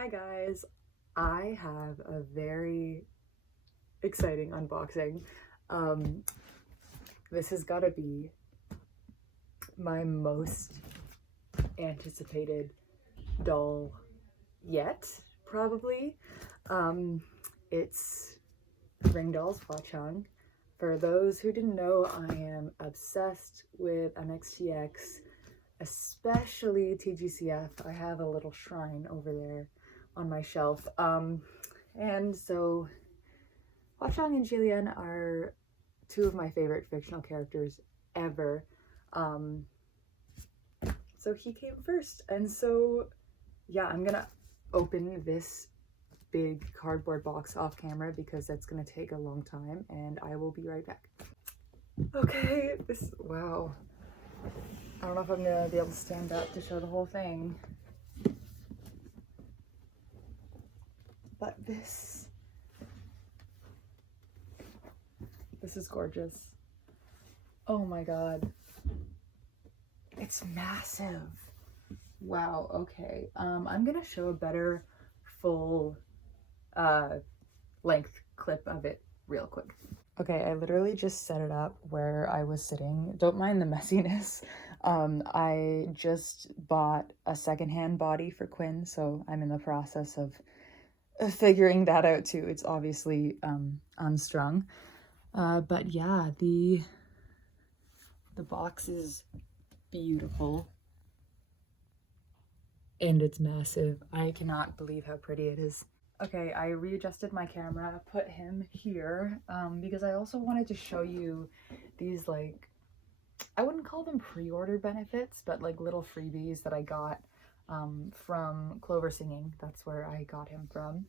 Hi guys, I have a very exciting unboxing. This has got to be my most anticipated doll yet, probably. It's RingDoll's Cheng. For those who didn't know, I am obsessed with MXTX, especially TGCF. I have a little shrine over there on my shelf. And so Cheng and Xie Lian are two of my favorite fictional characters ever. So he came first. And so, yeah, I'm gonna open this big cardboard box off camera because that's gonna take a long time, and I will be right back. Okay, wow. I don't know if I'm gonna be able to stand up to show the whole thing. But this is gorgeous. Oh my god. It's massive. Wow, okay. I'm gonna show a better full length clip of it real quick. Okay, I literally just set it up where I was sitting. Don't mind the messiness. I just bought a secondhand body for Quinn, so I'm in the process of figuring that out too. It's obviously unstrung. But yeah, the box is beautiful. And it's massive. I cannot believe how pretty it is. Okay, I readjusted my camera, put him here, because I also wanted to show you these, like, I wouldn't call them pre-order benefits, but like little freebies that I got from Clover Singing. That's where I got him from.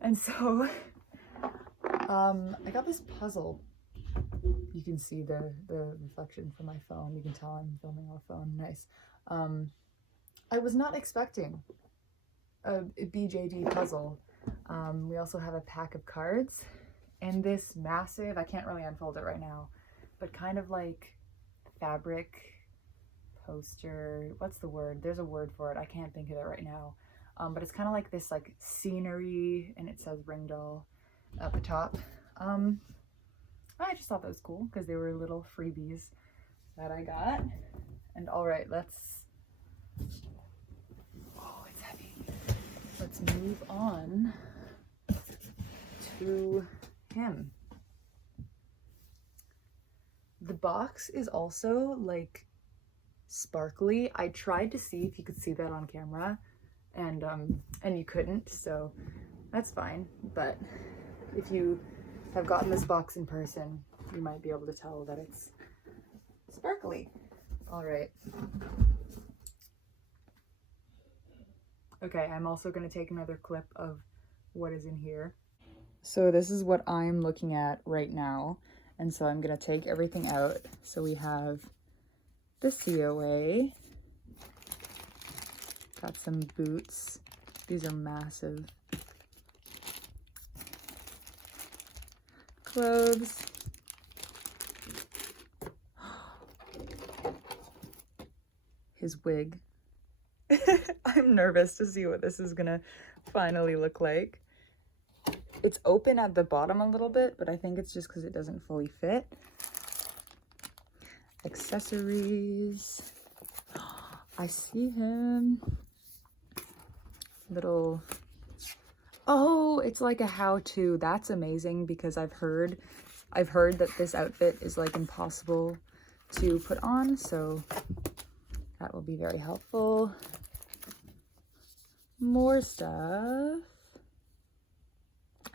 And so I got this puzzle. You can see the reflection from my phone. You can tell I'm filming on a phone. Nice. I was not expecting a BJD puzzle. We also have a pack of cards and this massive, I can't really unfold it right now, but kind of like fabric poster. What's the word? There's a word for it. I can't think of it right now. But it's kind of like this like scenery, and it says RingDoll at the top. I just thought that was cool because they were little freebies that I got. And all right, let's move on to him. The box is also like sparkly. I tried to see if you could see that on camera, and you couldn't, so that's fine. But if you have gotten this box in person, you might be able to tell that it's sparkly. All right. Okay, I'm also going to take another clip of what is in here. So this is what I'm looking at right now. And so I'm going to take everything out. So we have the COA. Got some boots. These are massive. Clothes. His wig. I'm nervous to see what this is gonna finally look like. It's open at the bottom a little bit, but I think it's just because it doesn't fully fit. Accessories. I see him. Little, oh, it's like a how-to. That's amazing because I've heard that this outfit is like impossible to put on, so that will be very helpful. More stuff.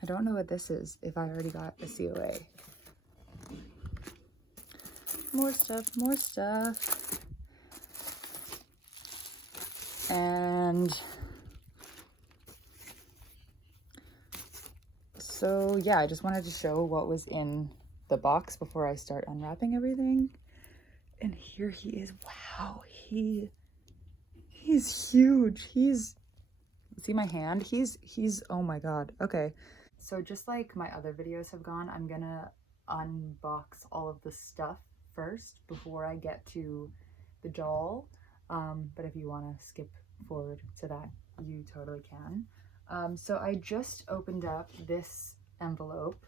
I don't know what this is, if I already got a COA. More stuff. And so yeah, I just wanted to show what was in the box before I start unwrapping everything. And here he is. Wow, he's huge. See my hand? He's oh my god. Okay. So just like my other videos have gone, I'm gonna unbox all of the stuff first before I get to the doll. But if you want to skip forward to that, you totally can. So I just opened up this envelope,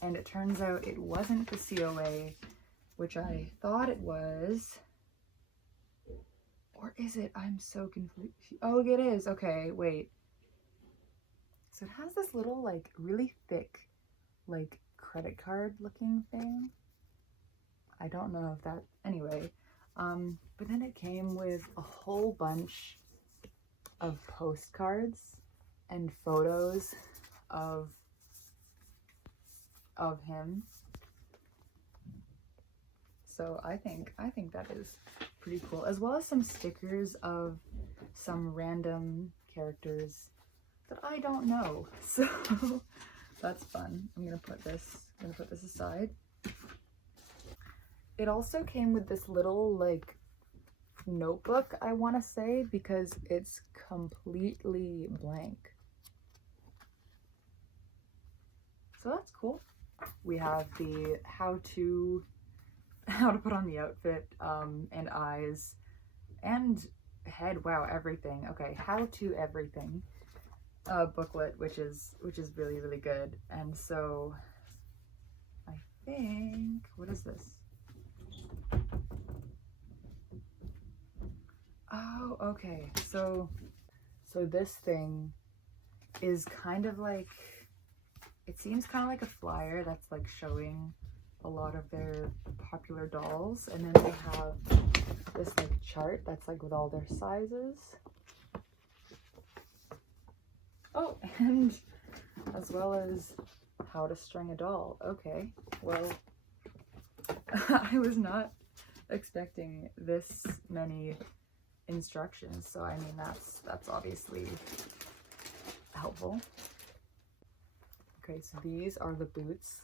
and it turns out it wasn't the COA, which I thought it was. Or is it? I'm so confused. Oh, it is. Okay, wait. So it has this little, like, really thick, like, credit card looking thing. I don't know if that, anyway. But then it came with a whole bunch of postcards and photos of him. So I think that is pretty cool, as well as some stickers of some random characters that I don't know. So that's fun. I'm gonna put this aside. It also came with this little, like, notebook, I want to say, because it's completely blank. So that's cool. We have the how to put on the outfit, and eyes and head. Wow, everything. Okay, how to everything booklet, which is really, really good. And so I think, what is this? Oh, okay. So this thing is kind of like, it seems kind of like a flyer that's like showing a lot of their popular dolls, and then they have this like chart that's like with all their sizes. Oh, and as well as how to string a doll. Okay, well, I was not expecting this many instructions, so I mean that's obviously helpful. Okay, so these are the boots.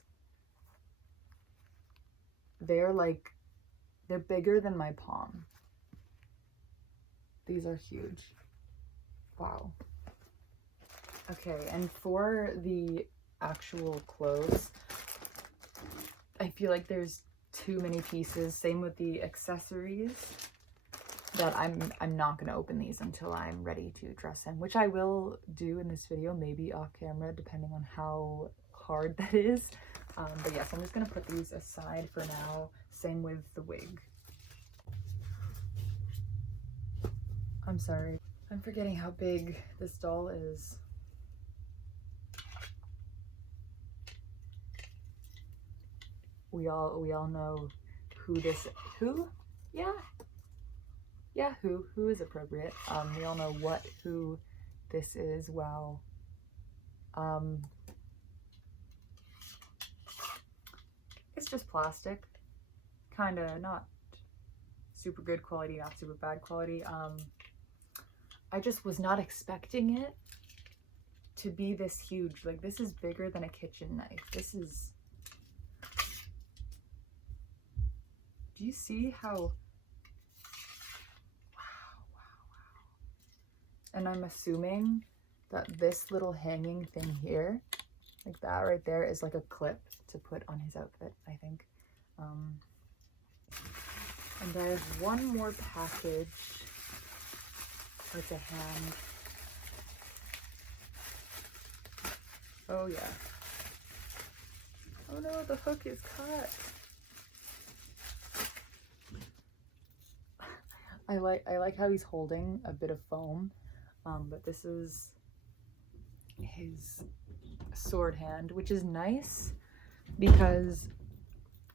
They're bigger than my palm. These are huge. Wow. Okay, and for the actual clothes, I feel like there's too many pieces. Same with the accessories, that I'm not gonna open these until I'm ready to dress in, which I will do in this video, maybe off camera, depending on how hard that is. But yes, I'm just gonna put these aside for now. Same with the wig. I'm sorry, I'm forgetting how big this doll is. We all know who this, who? Yeah, who is appropriate. We all know who this is. Wow. It's just plastic, kind of not super good quality, not super bad quality. I just was not expecting it to be this huge. Like, this is bigger than a kitchen knife. This is, do you see how, wow. And I'm assuming that this little hanging thing here, like that right there, is like a clip to put on his outfit, I think. And there's one more package. It's a hand. Oh yeah. Oh no, the hook is cut. I like how he's holding a bit of foam, but this is his sword hand, which is nice because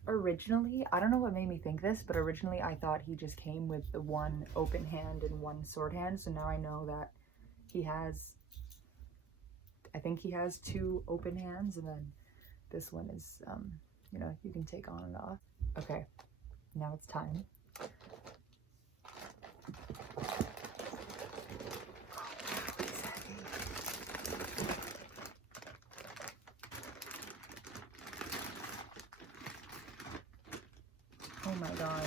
originally, I don't know what made me think this, but originally I thought he just came with the one open hand and one sword hand. So now I know that he has, I think he has two open hands, and then this one is, you know, you can take on and off. Okay, now it's time. Oh my god.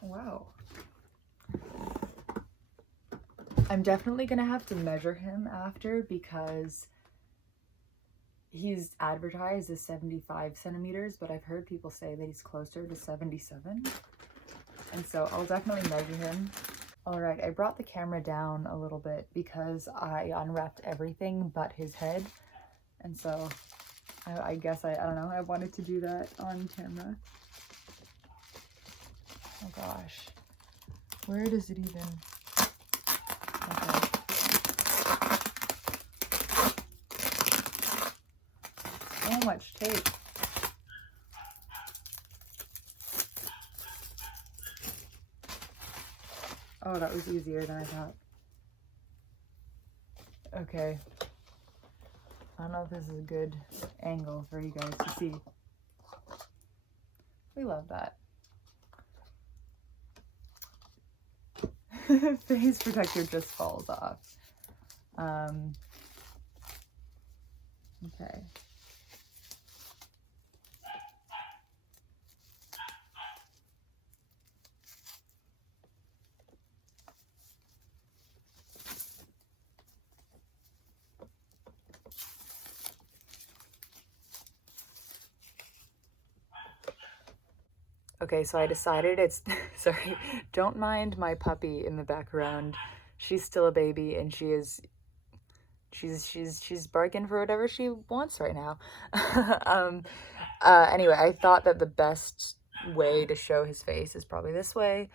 Wow. I'm definitely gonna have to measure him after, because he's advertised as 75 centimeters, but I've heard people say that he's closer to 77. And so I'll definitely measure him. All right, I brought the camera down a little bit because I unwrapped everything but his head. And so I guess I don't know, I wanted to do that on camera. Oh gosh, where does it even? Okay. So much tape. Oh, that was easier than I thought. Okay. I don't know if this is a good angle for you guys to see. We love that. Face protector just falls off. Okay. Okay, so I decided it's, sorry, don't mind my puppy in the background. She's still a baby and she's barking for whatever she wants right now. Anyway, I thought that the best way to show his face is probably this way.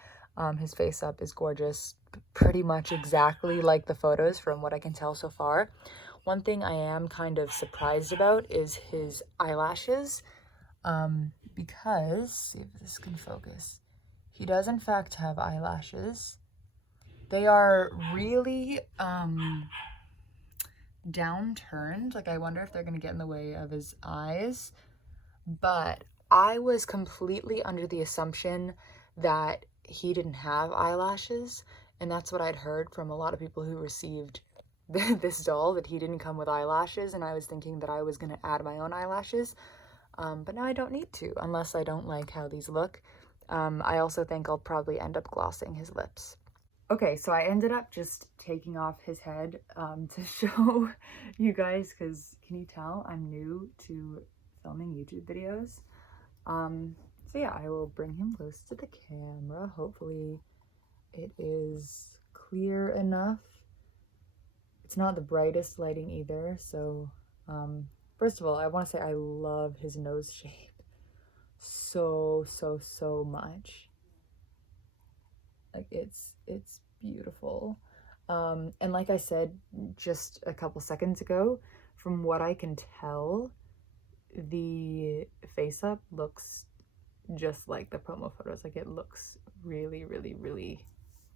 His face up is gorgeous, pretty much exactly like the photos from what I can tell so far. One thing I am kind of surprised about is his eyelashes. Because, see if this can focus, he does in fact have eyelashes. They are really downturned. Like, I wonder if they're gonna get in the way of his eyes. But I was completely under the assumption that he didn't have eyelashes, and that's what I'd heard from a lot of people who received this doll, that he didn't come with eyelashes, and I was thinking that I was gonna add my own eyelashes. But now I don't need to, unless I don't like how these look. I also think I'll probably end up glossing his lips. Okay, so I ended up just taking off his head to show you guys, because can you tell I'm new to filming YouTube videos? So yeah, I will bring him close to the camera. Hopefully it is clear enough. It's not the brightest lighting either, so first of all, I want to say I love his nose shape so much. Like, it's beautiful. And like I said just a couple seconds ago, from what I can tell, the face up looks just like the promo photos. Like, it looks really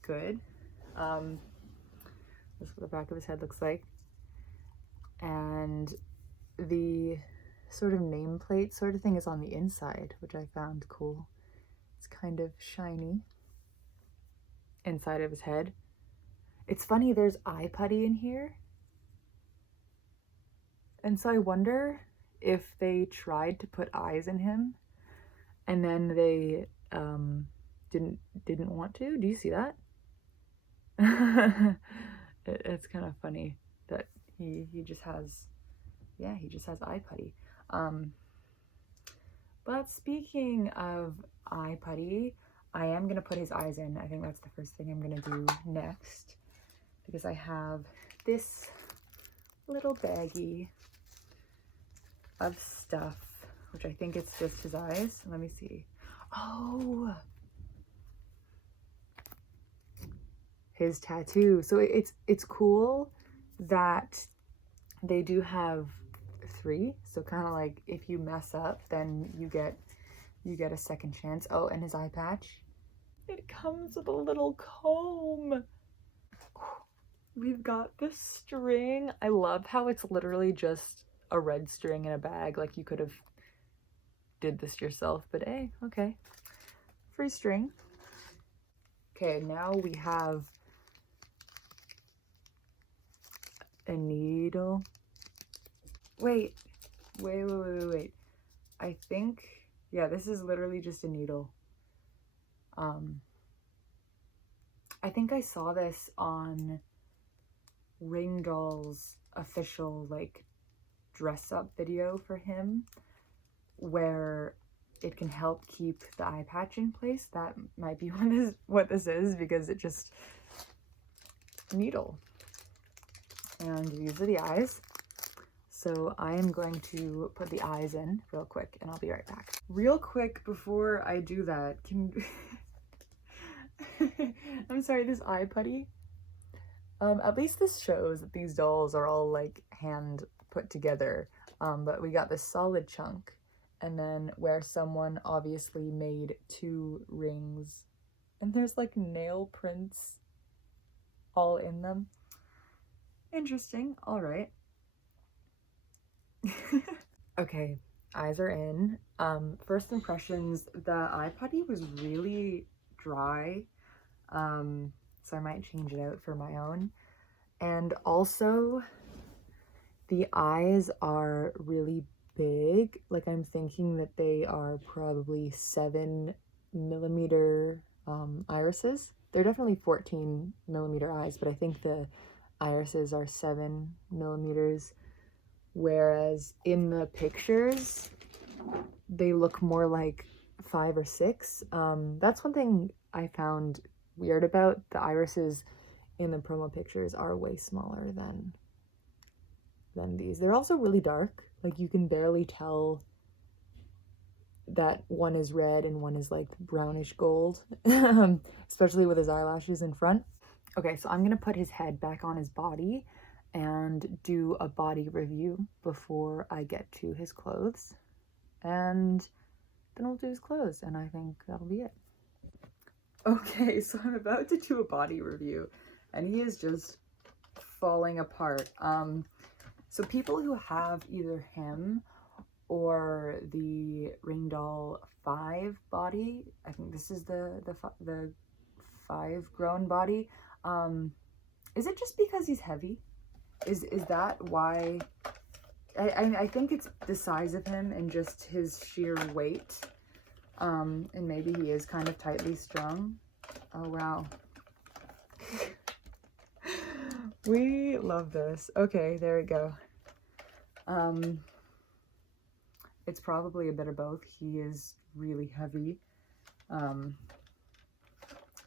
good. This is what the back of his head looks like. And the sort of nameplate sort of thing is on the inside, which I found cool. It's kind of shiny inside of his head. It's funny, there's eye putty in here. And so I wonder if they tried to put eyes in him and then they didn't want to. Do you see that? It's kind of funny that he just has, yeah, he just has eye putty. But speaking of eye putty, I am gonna put his eyes in. I think that's the first thing I'm gonna do next, because I have this little baggie of stuff, which I think it's just his eyes. Let me see. Oh, his tattoo. So it's cool that they do have 3. So kind of like if you mess up, then you get a second chance. Oh, and his eye patch. It comes with a little comb. We've got the string. I love how it's literally just a red string in a bag. Like, you could have did this yourself, but hey, okay. Free string. Okay, now we have a needle. Wait. I think, yeah, this is literally just a needle. I think I saw this on RingDoll's official, like, dress up video for him where it can help keep the eye patch in place. That might be what this is, because it just needle. And these are the eyes. So I am going to put the eyes in real quick and I'll be right back. Real quick before I do that, I'm sorry, this eye putty. At least this shows that these dolls are all like hand put together. But we got this solid chunk, and then where someone obviously made 2 rings, and there's like nail prints all in them. Interesting. All right. Okay, eyes are in. First impressions, the eye putty was really dry, so I might change it out for my own. And also the eyes are really big. Like, I'm thinking that they are probably 7mm irises. They're definitely 14mm eyes, but I think the irises are 7mm. Whereas in the pictures, they look more like 5 or 6. That's one thing I found weird about the irises in the promo pictures are way smaller than these. They're also really dark. Like, you can barely tell that one is red and one is like brownish gold, especially with his eyelashes in front. Okay, so I'm gonna put his head back on his body and do a body review before I get to his clothes, and then we'll do his clothes, and I think that'll be it. Okay, so I'm about to do a body review, and he is just falling apart. So people who have either him or the RingDoll 5 body, I think this is the 5 grown body, is it just because he's heavy? Is that why? I think it's the size of him and just his sheer weight. And maybe he is kind of tightly strung. Oh, wow. We love this. Okay, there we go. It's probably a bit of both. He is really heavy. And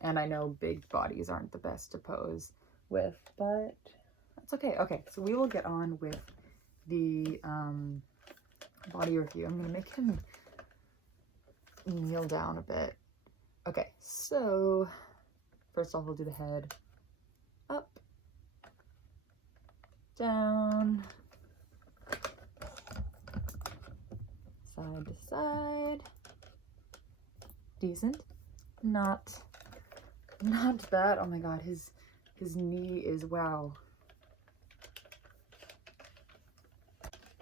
I know big bodies aren't the best to pose with, but that's okay. Okay, so we will get on with the body review. I'm gonna make him kneel down a bit. Okay, so first off, we'll do the head. Up, down, side to side. Decent. Not bad. Oh my god, his knee is, wow.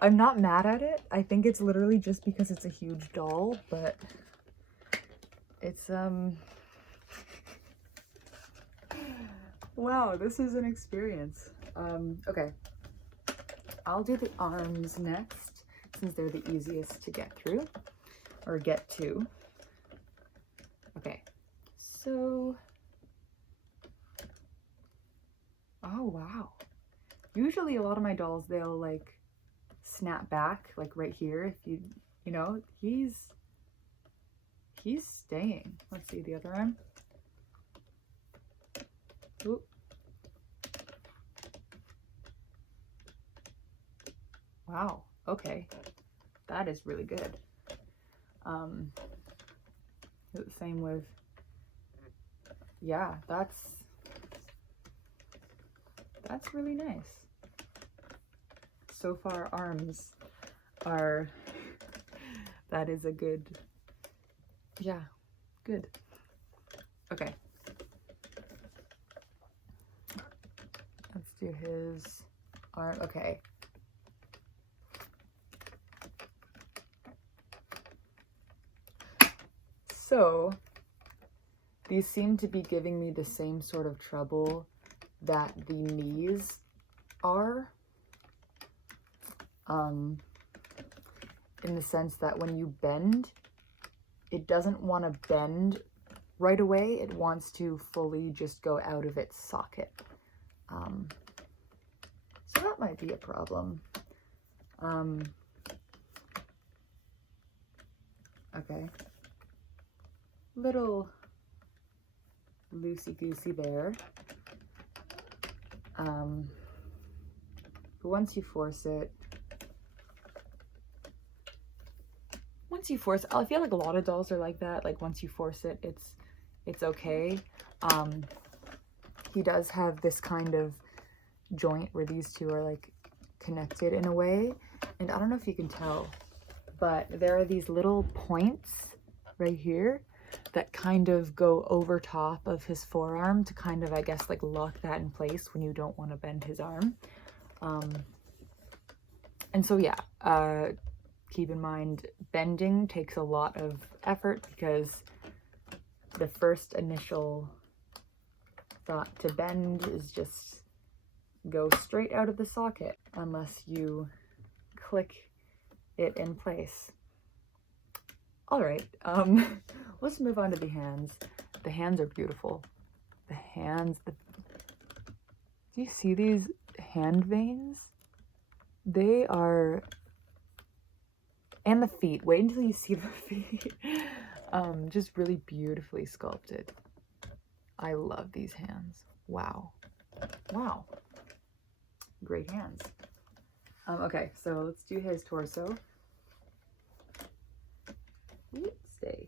I'm not mad at it. I think it's literally just because it's a huge doll, but it's wow, this is an experience. Okay, I'll do the arms next, since they're the easiest to get through, or get to. Okay, so, oh wow. Usually a lot of my dolls, they'll like snap back, like right here, if you know, he's staying. Let's see the other arm. Oop. Wow, okay, that is really good. Same with, yeah, that's really nice. So far, arms are, that is a good, yeah, good. Okay. Let's do his arm. Okay. So these seem to be giving me the same sort of trouble that the knees are. In the sense that when you bend, it doesn't want to bend right away. It wants to fully just go out of its socket. So that might be a problem. Okay. Little loosey-goosey there. But once you force it, I feel like a lot of dolls are like that. Like once you force it, it's okay. He does have this kind of joint where these two are like connected in a way, and I don't know if you can tell, but there are these little points right here that kind of go over top of his forearm to kind of, I guess, like lock that in place when you don't want to bend his arm. And so yeah, keep in mind, bending takes a lot of effort because the first initial thought to bend is just go straight out of the socket unless you click it in place. All right, let's move on to the hands. The hands are beautiful. The hands, do you see these hand veins? They are, and the feet. Wait until you see the feet. Just really beautifully sculpted. I love these hands. Wow. Wow. Great hands. Okay, so let's do his torso. Stay.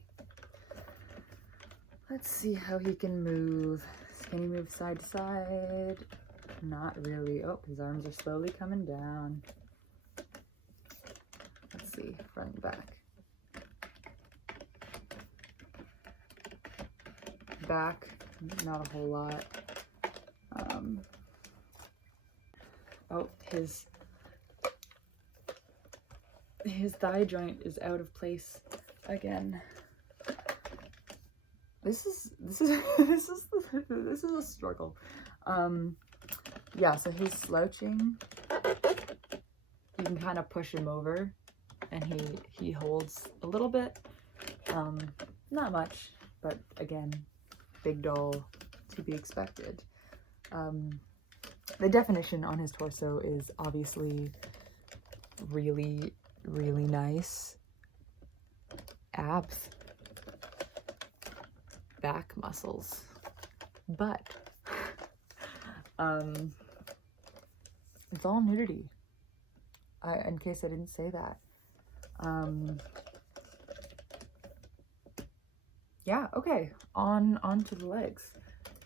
Let's see how he can move. Can he move side to side? Not really. Oh, his arms are slowly coming down. Let's see, front and back. Back, not a whole lot. Oh, his thigh joint is out of place again. This is a struggle. Yeah, so he's slouching. You can kind of push him over, and he holds a little bit. Not much, but again, big doll to be expected. The definition on his torso is obviously really, really nice. Abs, back muscles, butt. It's all nudity. In case I didn't say that. Yeah, okay, on to the legs.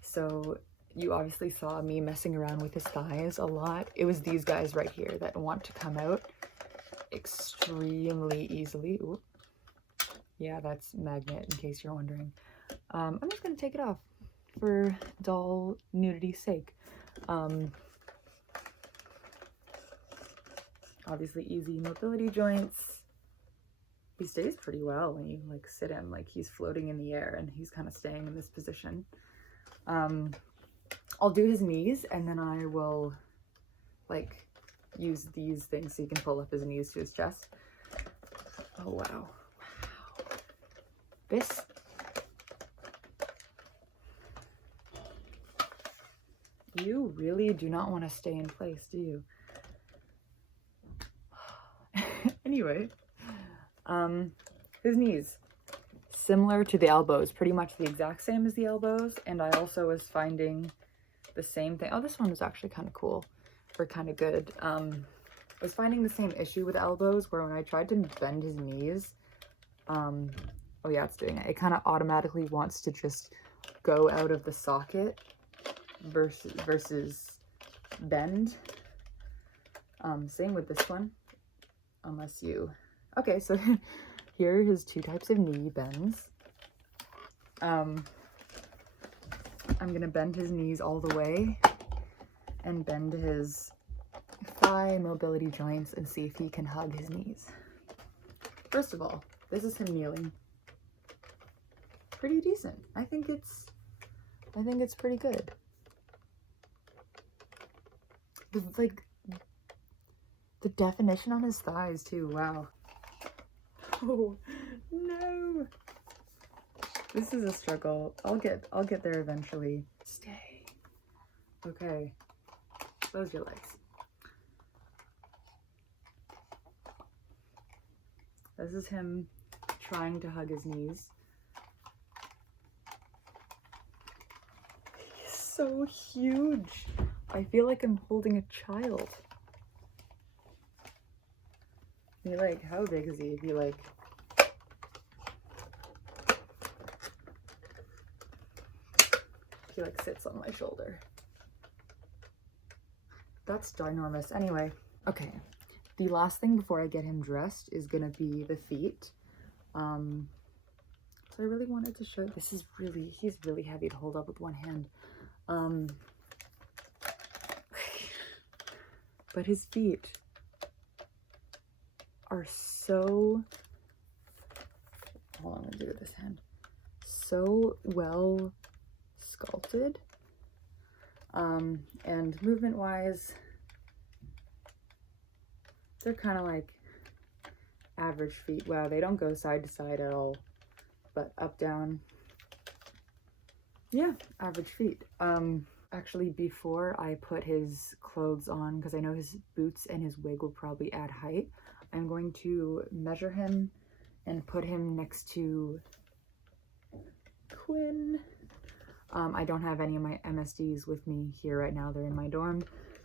So you obviously saw me messing around with his thighs a lot. It was these guys right here that want to come out extremely easily. Ooh. Yeah, that's magnet, in case you're wondering. I'm just gonna take it off for doll nudity's sake. Obviously easy mobility joints. He stays pretty well when you like sit him, like he's floating in the air and he's kind of staying in this position. I'll do his knees and then I will like use these things so you can pull up his knees to his chest. Oh wow. Wow. This you really do not want to stay in place, do you? Anyway, his knees, similar to the elbows, pretty much the exact same as the elbows, and I also was finding the same thing. Oh, this one was actually kind of cool, or kind of good. I was finding the same issue with elbows, where when I tried to bend his knees, oh yeah, it's doing it. It kind of automatically wants to just go out of the socket versus bend. Same with this one. Unless you, okay, so here are his two types of knee bends. I'm gonna bend his knees all the way and bend his thigh mobility joints and see if he can hug his knees. First of all, this is him kneeling. Pretty decent. I think it's pretty good. The definition on his thighs too, wow. Oh no. This is a struggle. I'll get there eventually. Stay. Okay. Close your legs. This is him trying to hug his knees. He's so huge. I feel like I'm holding a child. He like, how big is he? He like, sits on my shoulder. That's ginormous. Anyway, okay. The last thing before I get him dressed is gonna be the feet. So I really wanted to show, he's really heavy to hold up with one hand. But his feet are so, hold on, I'm gonna do it with this hand. So well sculpted. And movement wise, they're kind of like average feet. Wow, they don't go side to side at all, but up, down. Yeah, average feet. Actually, before I put his clothes on, because I know his boots and his wig will probably add height, I'm going to measure him and put him next to Quinn. I don't have any of my MSDs with me here right now. They're in my dorm,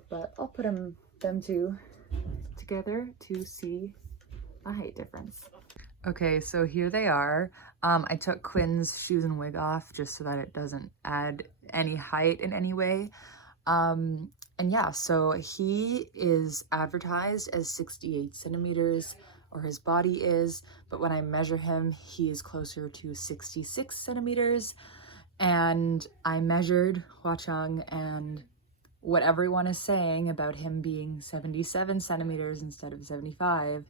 but I'll put them two together to see a height difference. Okay, so here they are. I took Quinn's shoes and wig off just so that it doesn't add any height in any way. And yeah, so he is advertised as 68 centimeters, or his body is, but when I measure him, he is closer to 66 centimeters. And I measured Hua Cheng, and what everyone is saying about him being 77 centimeters instead of 75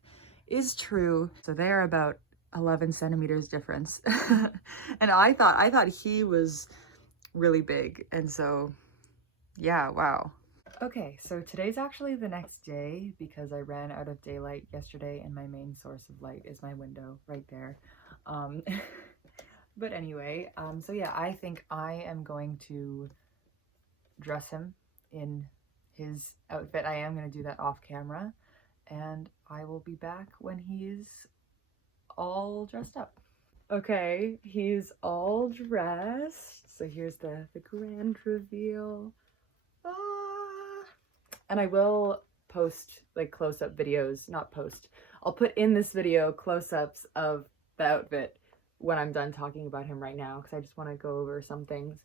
is true. So they're about 11 centimeters difference. And I thought he was really big. And so, yeah, wow. Okay, so today's actually the next day because I ran out of daylight yesterday and my main source of light is my window right there. But anyway, so yeah, I think I am going to dress him in his outfit. I am going to do that off camera, and I will be back when he's all dressed up. Okay, he's all dressed. So here's the grand reveal. And I will post like close-up videos, not post. I'll put in this video close-ups of the outfit when I'm done talking about him right now, because I just want to go over some things.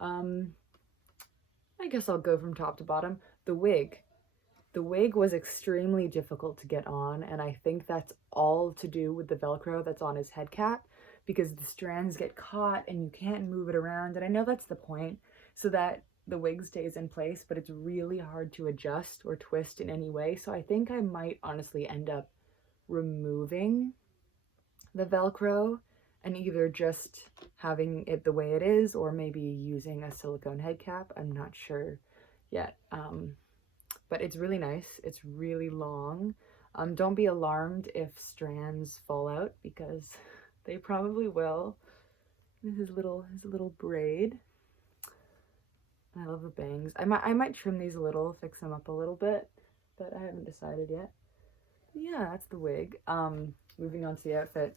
I guess I'll go from top to bottom. The wig was extremely difficult to get on, and I think that's all to do with the Velcro that's on his head cap, because the strands get caught and you can't move it around, and I know that's the point, so that the wig stays in place, but it's really hard to adjust or twist in any way. So I think I might honestly end up removing the Velcro and either just having it the way it is, or maybe using a silicone head cap. I'm not sure yet. But it's really nice. It's really long. Don't be alarmed if strands fall out, because they probably will. His little braid. I love the bangs. I might trim these a little, fix them up a little bit, but I haven't decided yet. But yeah, that's the wig. Moving on to the outfit.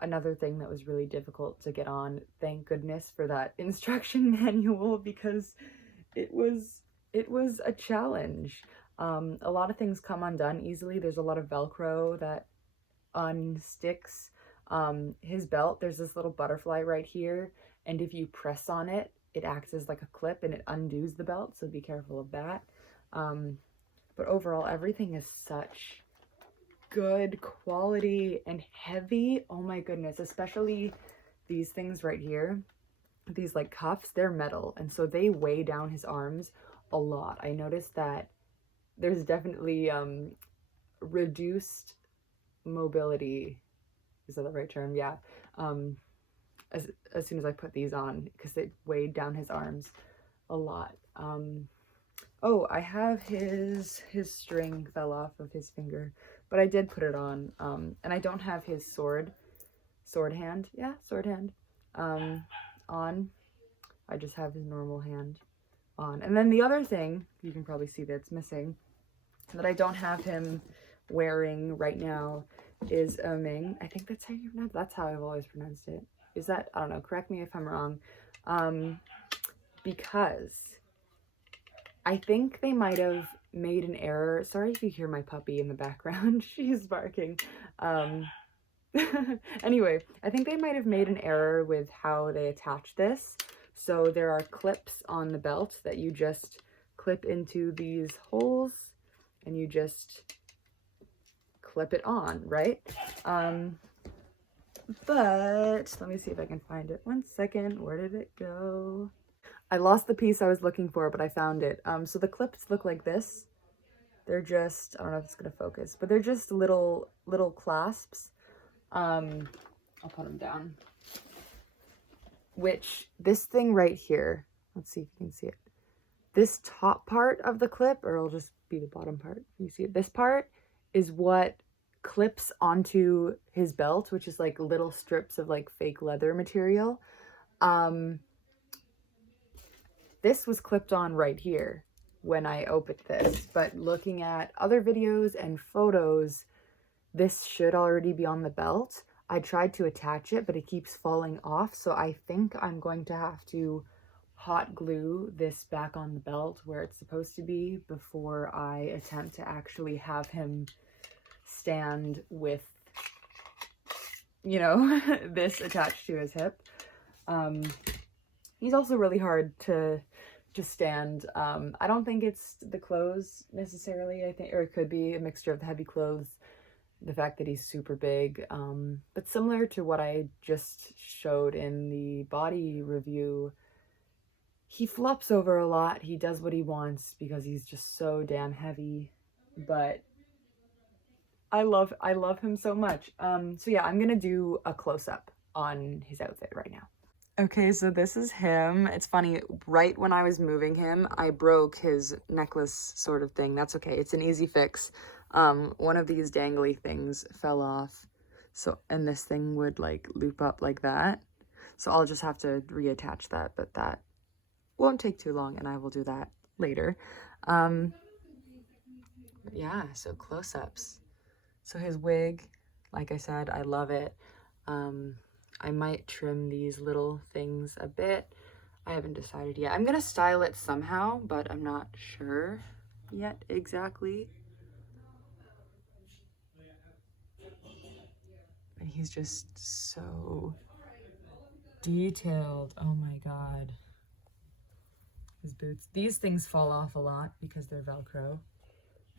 Another thing that was really difficult to get on, thank goodness for that instruction manual, because it was a challenge. A lot of things come undone easily. There's a lot of Velcro that unsticks. His belt, there's this little butterfly right here, and if you press on it, it acts as like a clip and it undoes the belt, so be careful of that. But overall, everything is such good quality and heavy. Oh my goodness, especially these things right here, these like cuffs, they're metal, and so they weigh down his arms a lot. I noticed that there's definitely reduced mobility, is that the right term? Yeah. As soon as I put these on, because it weighed down his arms a lot. Oh, I have his string fell off of his finger, but I did put it on. And I don't have his sword hand. Yeah, sword hand on. I just have his normal hand on. And then the other thing, you can probably see that's missing, that I don't have him wearing right now, is a Ming. I think that's how you pronounce it. That's how I've always pronounced it. Is that, I don't know, correct me if I'm wrong. Because I think they might have made an error. Sorry if you hear my puppy in the background. She's barking. Anyway, I think they might have made an error with how they attach this. So there are clips on the belt that you just clip into these holes and you just clip it on, right? But let me see if I can find it. 1 second. Where did it go? I lost the piece I was looking for, but I found it. So the clips look like this. They're just, I don't know if it's gonna focus, but they're just little clasps. I'll put them down. Which, this thing right here, let's see if you can see it. This top part of the clip, or it'll just be the bottom part. You see it? This part is what clips onto his belt, which is like little strips of like fake leather material. This was clipped on right here when I opened this, but looking at other videos and photos, this should already be on the belt. I tried to attach it, but it keeps falling off, so I think I'm going to have to hot glue this back on the belt where it's supposed to be before I attempt to actually have him stand with, you know, this attached to his hip. He's also really hard to stand. I don't think it's the clothes necessarily, I think, or it could be a mixture of the heavy clothes, the fact that he's super big, but similar to what I just showed in the body review, he flops over a lot. He does what he wants because he's just so damn heavy, but I love him so much. So yeah, I'm gonna do a close-up on his outfit right now. Okay, so this is him. It's funny, right when I was moving him, I broke his necklace sort of thing. That's okay, it's an easy fix. One of these dangly things fell off, so, and this thing would like loop up like that. So I'll just have to reattach that, but that won't take too long and I will do that later. But yeah, so close-ups. So his wig, like I said, I love it. I might trim these little things a bit. I haven't decided yet. I'm gonna style it somehow, but I'm not sure yet exactly. And he's just so detailed. Oh my god. His boots. These things fall off a lot because they're Velcro,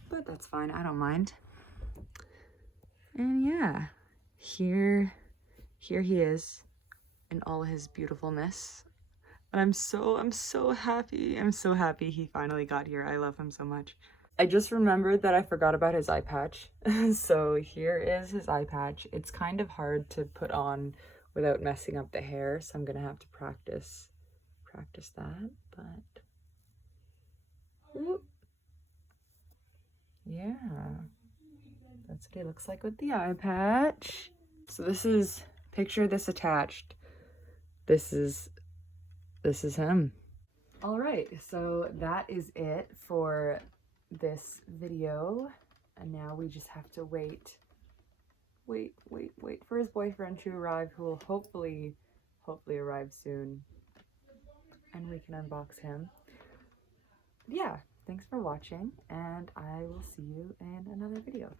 but that's fine. I don't mind. And yeah, here he is in all his beautifulness. And I'm so happy. I'm so happy he finally got here. I love him so much. I just remembered that I forgot about his eye patch. So here is his eye patch. It's kind of hard to put on without messing up the hair, so I'm gonna have to practice that, but whoop. Yeah, that's what he looks like with the eye patch. So this is, picture this attached. This is him. All right, so that is it for this video. And now we just have to wait for his boyfriend to arrive, who will hopefully arrive soon. And we can unbox him. Yeah, thanks for watching, and I will see you in another video.